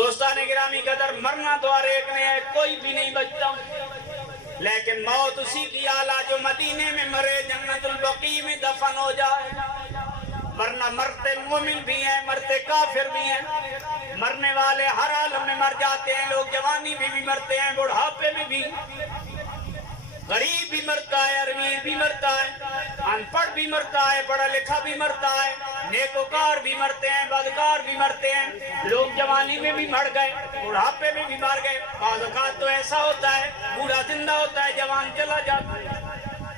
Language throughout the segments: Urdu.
دوستان گرامی قدر، مرنا تو ہر ایک نے ہے، کوئی بھی نہیں بچتا، لیکن موت اسی کی آلہ جو مدینے میں مرے، جنت البقیع میں دفن ہو جائے۔ ورنہ مرتے مومن بھی ہیں، مرتے کافر بھی ہیں، مرنے والے ہر عالم میں مر جاتے ہیں، لوگ جوانی میں بھی مرتے ہیں، بڑھاپے میں بھی، غریب بھی مرتا ہے، امیر بھی مرتا ہے، ان پڑھ بھی مرتا ہے، پڑھا لکھا بھی مرتا ہے، نیکوکار بھی مرتے ہیں، بدکار بھی مرتے ہیں، لوگ جوانی میں بھی مر گئے، بڑھاپے میں بھی مر گئے۔ بعض اوقات تو ایسا ہوتا ہے بوڑھا زندہ ہوتا ہے، جوان چلا جاتا ہے،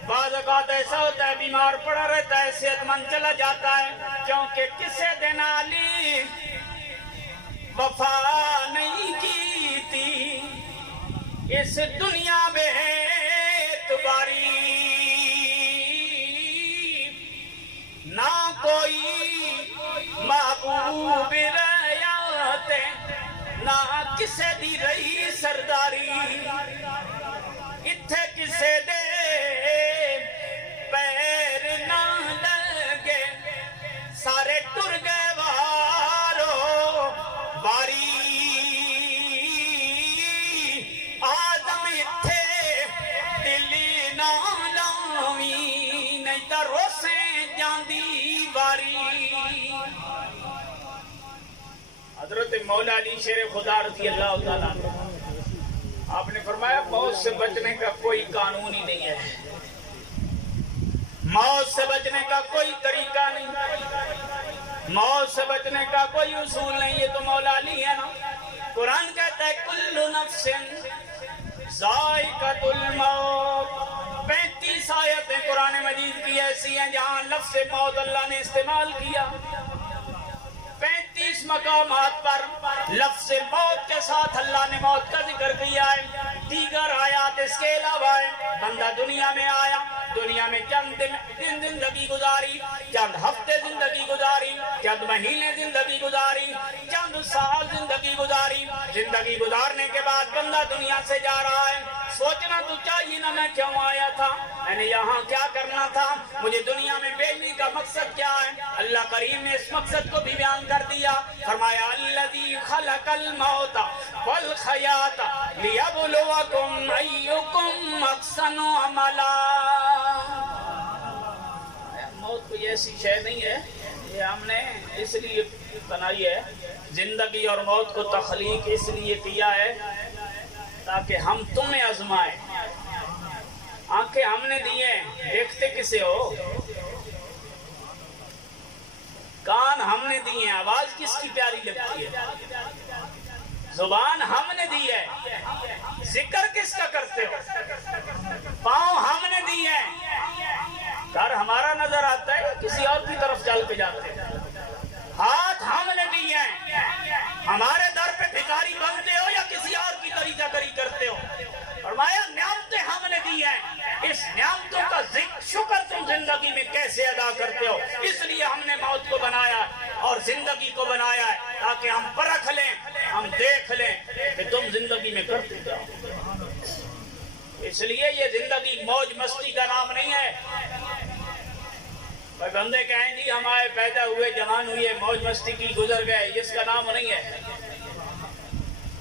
بعض اوقات ایسا ہوتا ہے بیمار پڑا رہتا ہے، صحت مند چلا جاتا ہے، کیونکہ کسے دن علی وفا نہیں کی تھی اس دنیا میں اعتباری، نہ کوئی محبوب ریاتے نہ کسے دی رہی سرداری، اتھے کسے دے پیر نہ لگے سارے ٹر گئے وارو باری، آدم اتھے دلی نہ لاوی نہیں تا روسیں جاندی باری۔ حضرت مولا علی شیر خدا رضی اللہ تعالیٰ عنہ آپ نے فرمایا موت سے بچنے کا کوئی قانون ہی نہیں ہے، موت سے بچنے کا کوئی طریقہ نہیں، موت سے بچنے کا کوئی اصول نہیں، یہ تو مولا علی ہے نا۔ قرآن کہتا ہے کل نفس ذائقۃ الموت، 35 آیتیں قرآن مجید کی ایسی ہیں جہاں لفظ موت اللہ نے استعمال کیا، 35 مقامات پر لفظ موت کے ساتھ اللہ نے موت کا ذکر کیا ہے۔ دیگر آیات اس کے علاوہ ہے، بندہ دنیا میں آیا، دنیا میں چند دن زندگی گزاری، چند ہفتے زندگی گزاری، چند مہینے زندگی گزاری، چند سال زندگی گزاری، زندگی گزارنے کے بعد بندہ دنیا سے جا رہا ہے، سوچنا تو چاہیے نا میں کیوں آیا تھا، میں نے یہاں کیا کرنا تھا، مجھے دنیا میں بھیجنے کا مقصد کیا ہے۔ اللہ کریم نے اس مقصد کو بھی بیان کر دیا، فرمایا الذی خلق الموت والحیات لیبلوکم ایکم احسن عملا۔ موت کوئی ایسی شے نہیں ہے، یہ ہم نے اس لیے بنائی ہے، زندگی اور موت کو تخلیق اس لیے کیا ہے تاکہ ہم تمہیں آزمائیں۔ آنکھیں ہم نے دی ہیں، دیکھتے کسے ہو، کان ہم نے دی ہیں، آواز کس کی پیاری لگتی ہے، زبان ہم نے دی ہے، ذکر کس کا کرتے ہو، پاؤں ہم نے دی ہیں، گھر ہمارا نظر آتا ہے کسی اور کی طرف چل کے جاتے ہیں، ہاتھ ہم نے دی ہیں، ہمارے در پہ بھکاری بنتے ہو یا کسی اور کی طریقہ کری کرتے ہو، فرمایا نعمتیں ہم نے دی ہیں، اس نعمتوں کا شکر تم زندگی میں کیسے ادا کرتے ہو، اس لیے ہم نے موت کو بنایا اور زندگی کو بنایا ہے تاکہ ہم پرکھ لیں، ہم دیکھ لیں کہ تم زندگی میں کرتے جاؤ۔ اس لیے یہ زندگی موج مستی کا نام نہیں ہے۔ کوئی بندے کہیں جی ہمارے پیدا ہوئے جوان ہوئے موج مستی کی گزر گئے، اس کا نام نہیں ہے۔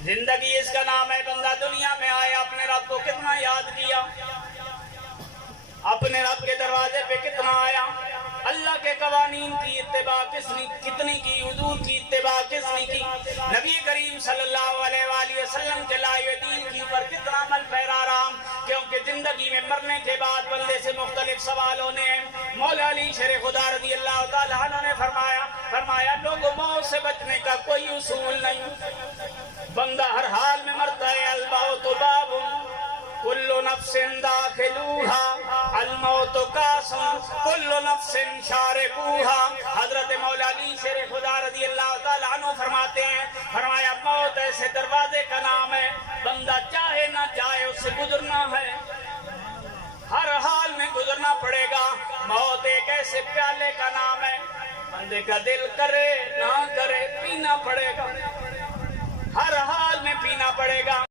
زندگی اس کا نام ہے، بندہ دنیا میں آیا، اپنے رب کو کتنا یاد کیا، اپنے رب کے دروازے پہ کتنا آیا، اللہ کے قوانین کی اتباع کتنی کی، حضور کی اتباع کتنی کی، نبی کریم صلی اللہ علیہ وآلہ وسلم کے لائے ہوئے دین کی اوپر کتنا عمل پیرا رہا، کیونکہ زندگی میں مرنے کے بعد بندے سے مختلف سوال ہونے ہیں۔ مولا علی شیر خدا رضی اللہ تعالیٰ عنہ نے فرمایا لوگوں موت سے بچنے کا کوئی اصول نہیں، بندہ ہر حال میں مرتا ہے، الموت باب کل نفس داخلوها الموت قاسم کل نفس شاربوها۔ حضرت مولا علی شیر خدا رضی اللہ تعالیٰ عنہ فرماتے ہیں، فرمایا موت ایسے دروازے کا نام ہے، بندہ چاہے نہ چاہے اس سے گزرنا ہے، ہر حال میں گزرنا پڑے گا۔ موت ایک ایسے پیالے کا نام ہے، بندے کا دل کرے نہ کرے پینا پڑے گا، ہر حال میں پینا پڑے گا۔